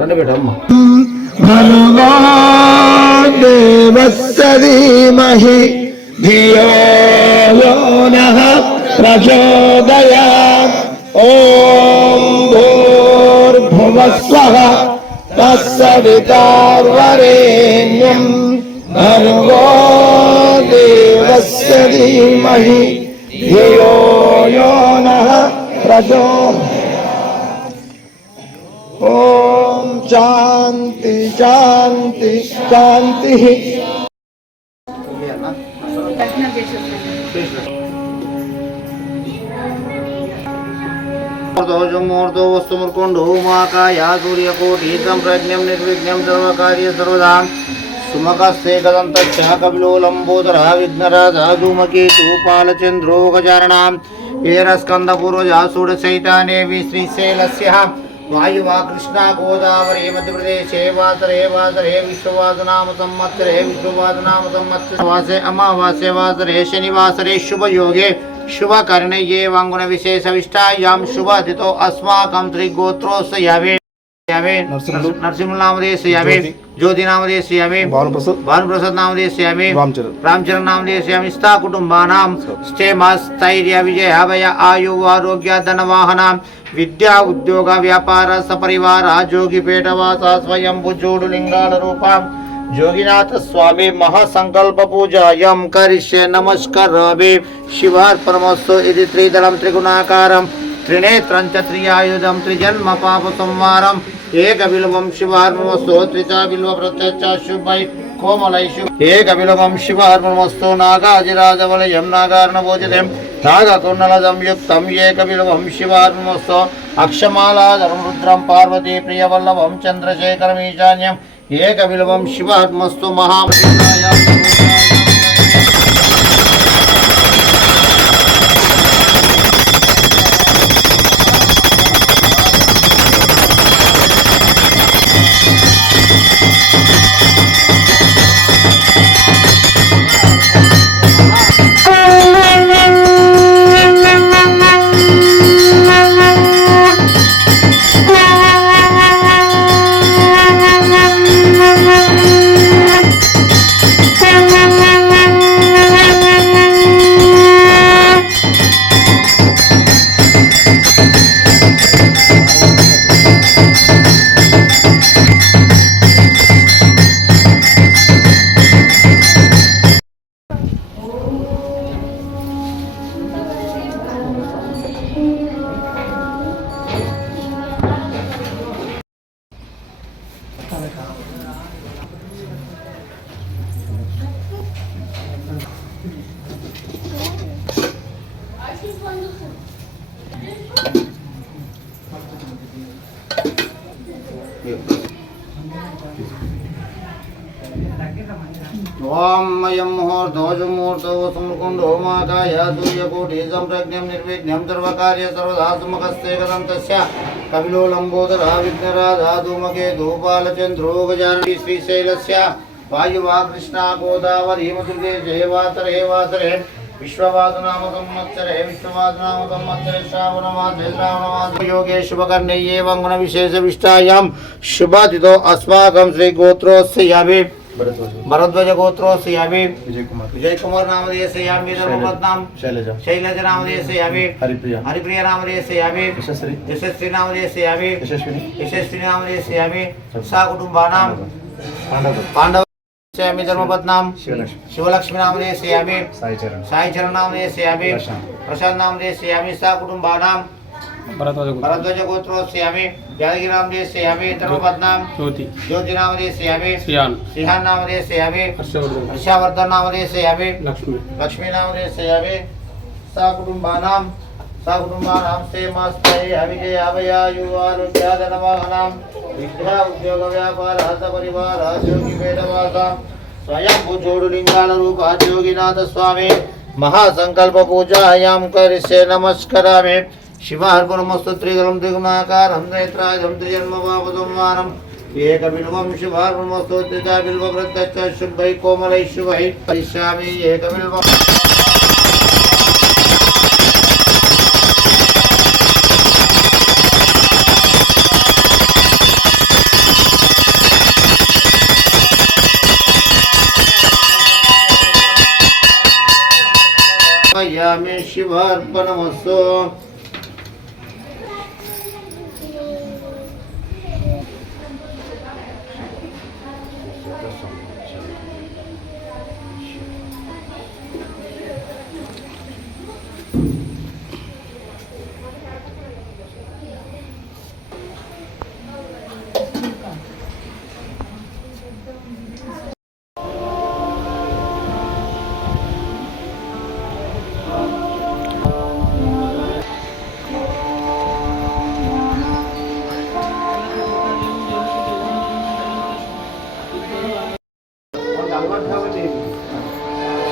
రండి బేటమ్మ. భర్గో దేవస్య ధీమహి ధియో యో నః ప్రచోదయాత్. ఓం భూర్భువః స్వః తత్సవితుర్వరేణ్యం భర్గో దేవస్య ధీమహి ధియో యో నః ప్రచోదయాత్. ఓం శాంతి శాంతి శాంతి. మూర్తో వస్తు ముర్కొండు ఉమాకాయ సూర్యకోటి సంప్రజ్ఞం నిర్విఘ్నం సర్వకార్య సర్వదా సుమకస్తే గదంత కపిలో లంబోదర విఘ్నరాజ ధూమకేతు పాలచంద్రో గజారణాం వీరస్కంద పూర్వజా షోడశైతానేవి శ్రీశైలస్య వాయువా కృష్ణా గోదావరి మధ్యప్రదేశే వాసరే విశ్వవాసనామ సంవత్సరే వాసే అమావాస్య వాసరే శనివాసరే శుభయోగే शुभकर्णये वांगुन विशेष विष्टायां शुभतिथो अस्माकं त्रिगोत्रोत्सयावे नरसिंह नामधेयस्यामि ज्योति नामधेयस्यामि भानुप्रसाद नामधेयस्यामि रामचरण नामधेयस्यामि स्था कुटुंबानां स्थैर्य विजय भय आयु आरोग्य धनवाहनां विद्या उद्योग व्यापार सपरिवार जोगिपेटवास स्वयं भुजोडु लिंगाल रूपा जोगीनाथ स्वामी महासंकल्प पूजायां करिष्ये नमस्कारामि शिवार्पणमस्तु इति त्रिदलं त्रिगुणाकारं त्रिनेत्रं च त्रियायुधं त्रिजन्म पाप संहारं एकबिल्वं शिवार्पणमस्तु त्रिता बिल्व प्रत्यच्च शुभै कोमलै शुभ एकबिल्वं शिवार्पणमस्तु नागाजिराजवलयं नागार्णभोजनं नागकुण्डलं युक्तं एकबिल्वं शिवार्पणमस्तु अक्षमालाधरं रुद्रं पार्वती प्रियवल्लभं चन्द्रशेखरं ईशान्यं एकबिल्वं शिवात्मस्तु महामहिमाय ओम मयं मुहूर्तो सुमुकुंडो माकाय सूर्यकोटि संप्रज्ञं निर्विघ्नं सर्वकार्य सर्वदा सुमुखस्ते गदन्तस्य कपिलो लंबोदर विघ्नराज धूमकेतु पालचन्द्रो गजाननी श्रीशैलस्य वायुवा कृष्णा गोदावरी मधुप्रदेशे वासरे विश्ववासनाम संवत्सरे श्रावणमासे योगे शुभकर्णये वांगुन विशेष विष्टायां शुभतिथो अस्माकं श्रीगोत्रोत्सयामि भरद्वाज गोत्रोत्सयामि विजय कुमार नामधेयस्यामि धर्मपत्नां शैलजा नामधेयस्यामि हरिप्रिया नामधेयस्यामि यशस्वी नामधेयस्यामि यशस्वी नामधेयस्यामि सा कुटुंबानां पांडव धर्मपत्नां शिवलक्ष्मी नामधेयस्यामि साईचरण नामधेयस्यामि प्रशांत नामधेयस्यामि सा कुटुंबानां भरद्वाज गोत्रोत्सयामि यादगिरी नामधेयस्यामि धर्मपत्नां ज्योति नामधेयस्यामि सिंहान नामधेयस्यामि हर्षवर्धन नामधेयस्यामि लक्ष्मी नामधेयस्यामि सा कुटुंबानां सेमस्ते अविजय अभयायु आरोग्य धनवाहनां विद्या उद्योग व्यापार सपरिवार जोगिपेटवास स्वयं भुजोडु लिंगाल रूप जोगीनाथ स्वामी महासंकल्प पूजायां करिष्ये नमस्कारामि शिवार्पणमस्तु त्रिदलं त्रिगुणाकारं नेत्रायुधं त्रिजन्म पाप संहारम् एकबिल्वं शिवार्पणमस्तु त्रिता बिल्व प्रत्यच्च शुभै कोमलै शुभै करिष्यामि एकबिल्वम् శివార్పణమస్తు.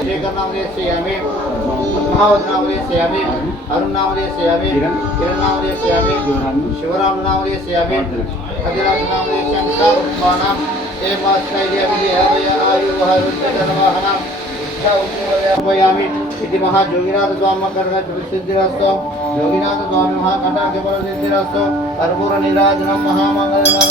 शेखर नाम रेस्यामि, पद्मावत नाम रेस्यामि, अरुण नाम रेस्यामि, किरण नाम रेस्यामि, शिवराम नाम रेस्यामि, अधिराज नाम रेस्यामि. सर्वनाम ए पास्कैर्य विजय आयु हरुद्रवाहनम इच्छा उपयामि इति महायोगिनाथ स्वामी कर्म सिद्धिरस्तु. योगिनाथ स्वामी महाकटाक्ष बल सिद्धिरस्तु. कर्पूर नीराजनम महामंगलम.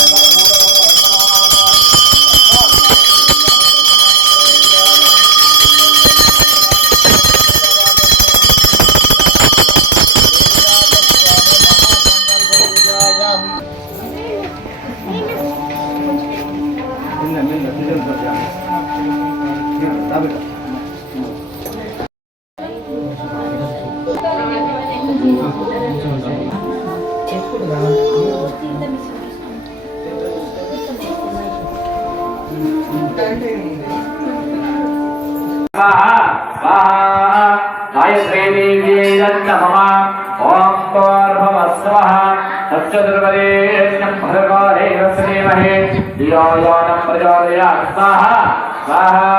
गायत्री देवी नमः. ओम भूर्भुवस्सुवः तत्सवितुर्वरेण्यं भर्गो देवस्य धियो यो नः प्रचोदयात्. स्वाहा स्वाहा.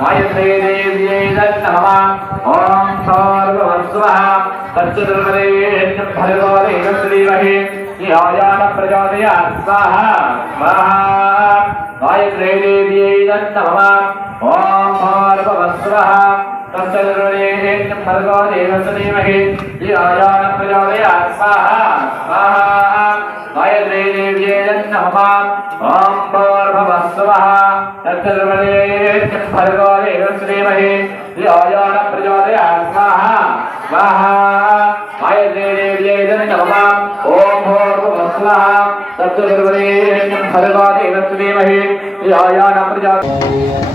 गायत्री देवी नमः. ओम भूर्भुवस्सुवः तत्सवितुर्वरेण्यं भर्गो देवस्य धियो यो नः प्रचोदयात्. स्वाहा स्वाहा. गायत्री देवी नमः. ओम भूर्भुवस्सुवः तत्सवितुर्वरेण्यं भर्गो देवस्य धियो यो नः प्रचोदयात्. स्वाहा स्वाहा. गायत्री देवी नमः. ओम भूर्भुवस्सुवः तत्सवितुर्वरेण्यं भर्गो देवस्य धियो यो नः प्रचोदयात्. स्वाहा स्वाहा. गायत्री देवी नमः. ओम भूर्भुवस्सुवः तत्सवितुर्वरेण्यं भर्गो देवस्य धियो यो नः प्रचोदयात्.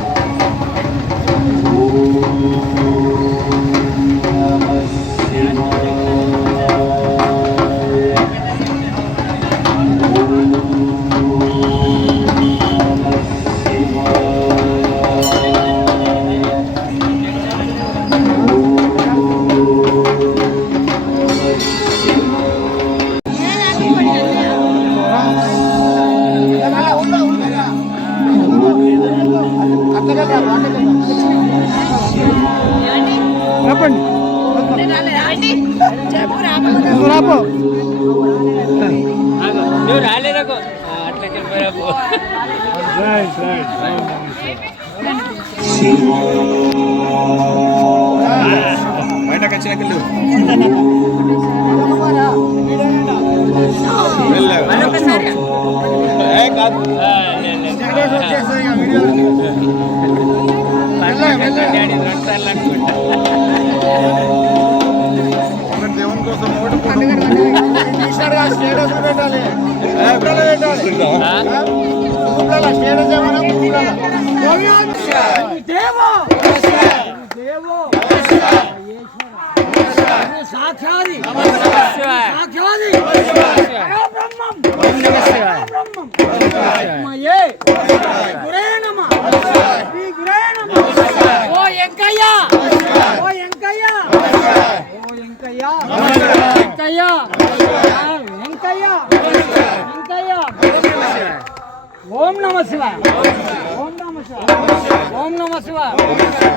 ओम नमः शिवाय. ओम नमः शिवाय. ओम नमः शिवाय.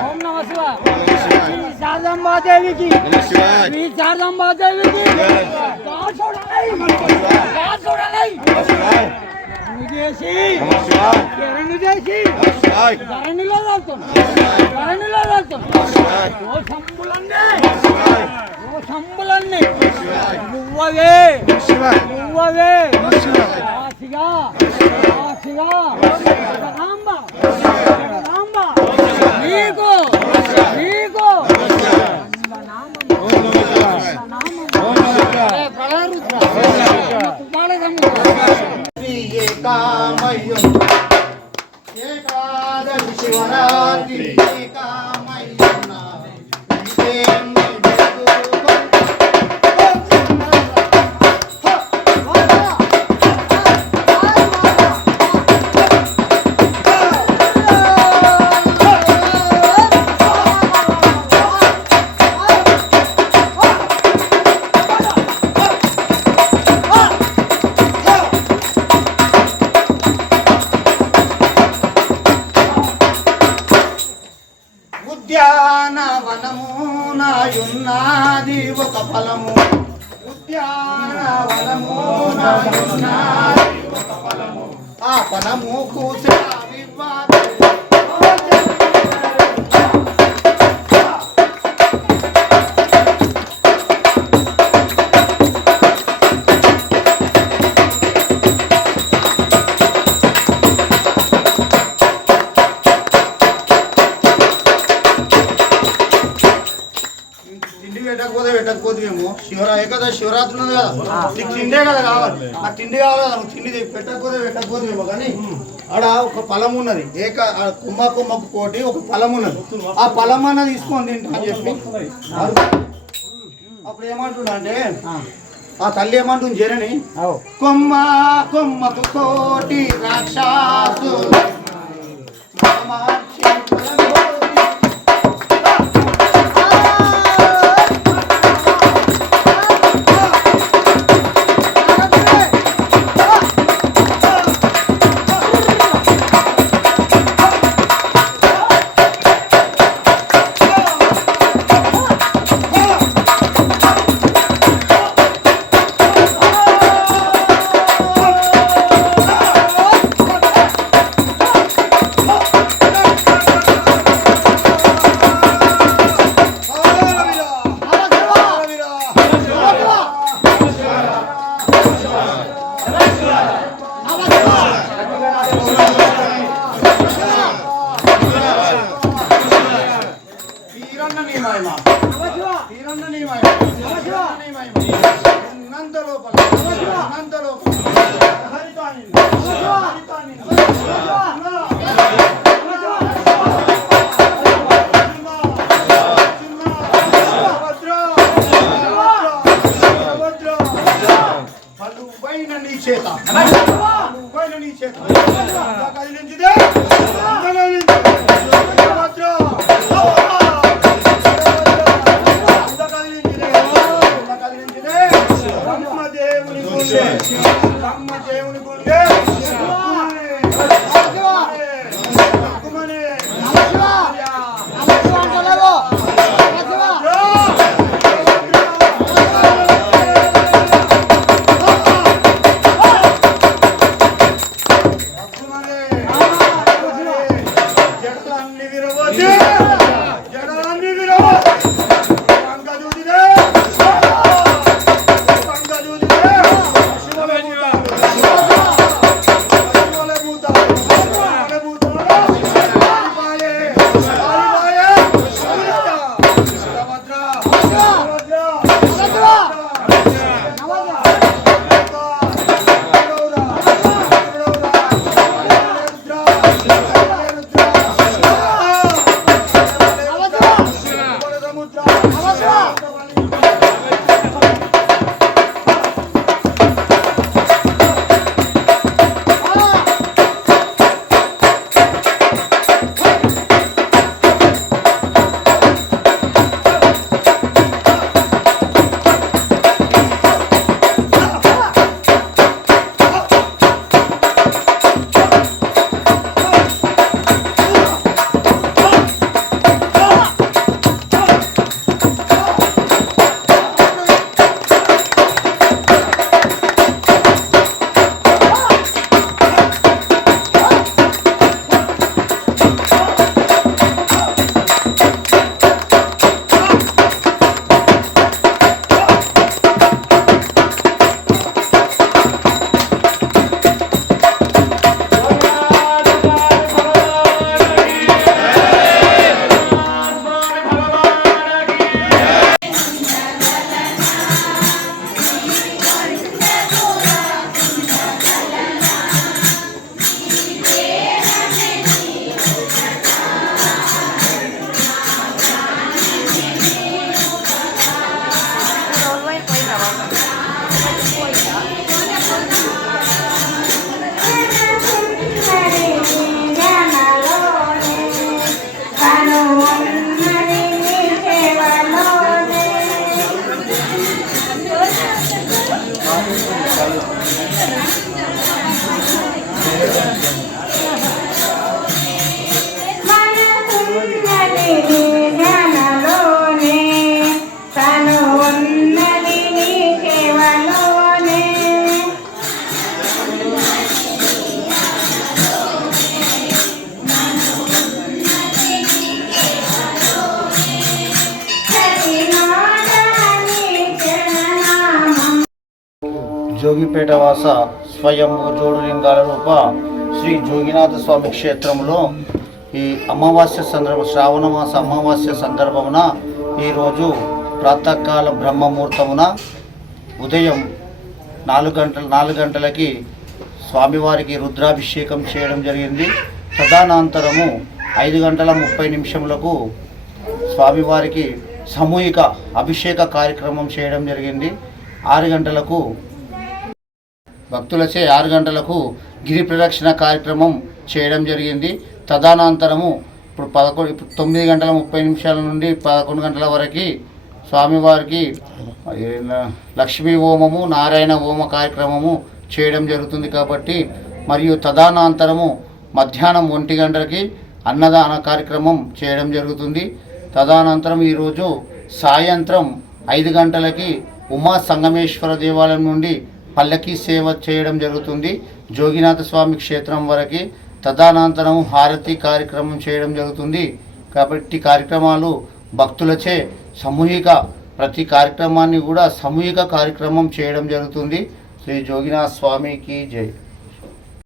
ओम नमः शिवाय. श्री शारदांबा देवी की. श्री शारदांबा देवी की. ఏకామయ్యం ఏకాదశి శివరాత్రి ఏకామయ్యం ఇదేం ఉద్యానవనమునాయున్నది ఒక ఫలము ఉద్యానవనమునాయున్నది ఒక ఫలము ఆ ఫలము కూసే పెట్టకపోతేమో ఏకాదశి శివరాత్రి ఉన్నది కదా నీకు తిండే కదా కావాలి ఆ తిండి కావాలి కదా నువ్వు తిండి పెట్టకపోతేమో కానీ ఆడ ఒక ఫలం ఉన్నది కొమ్మకు కోటి ఒక ఫలం ఉన్నది ఆ ఫలం అన్న తీసుకొని తింటా అని చెప్పి అప్పుడు ఏమంటున్నా అంటే ఆ తల్లి ఏమంటుంది జరని కొమ్మకు కోటి రాక్షసు జోగిపేట వాస స్వయంభూ జోడులింగాల రూప శ్రీ జోగినాథ స్వామి క్షేత్రంలో ఈ అమావాస్య శ్రావణ మాస అమావాస్య సందర్భమున ఈరోజు ప్రాతకాల బ్రహ్మముహూర్తమున ఉదయం 4 గంటలకి స్వామివారికి రుద్రాభిషేకం చేయడం జరిగింది. తదనంతరము 5:30 స్వామివారికి సామూహిక అభిషేక కార్యక్రమం చేయడం జరిగింది. 6 గంటలకు భక్తులచే 6 గంటలకు గిరి ప్రదక్షిణ కార్యక్రమం చేయడం జరిగింది. తదనంతరము ఇప్పుడు 9:30 నుండి 11 గంటల వరకు స్వామివారికి లక్ష్మీ హోమము నారాయణ హోమ కార్యక్రమము చేయడం జరుగుతుంది కాబట్టి మరియు తదనంతరము మధ్యాహ్నం 1 గంటలకి అన్నదాన కార్యక్రమం చేయడం జరుగుతుంది. తదనంతరం ఈరోజు సాయంత్రం 5 గంటలకి ఉమా సంగమేశ్వర దేవాలయం నుండి పల్లకీ సేవ చేయడం జరుగుతుంది జోగినాథ స్వామి క్షేత్రం వరకు. తదనంతరం హారతి కార్యక్రమం చేయడం జరుగుతుంది కాబట్టి కార్యక్రమాలు భక్తులచే ప్రతి కార్యక్రమాన్ని కూడా సామూహిక కార్యక్రమం చేయడం జరుగుతుంది. శ్రీ జోగినాథ స్వామికి జై.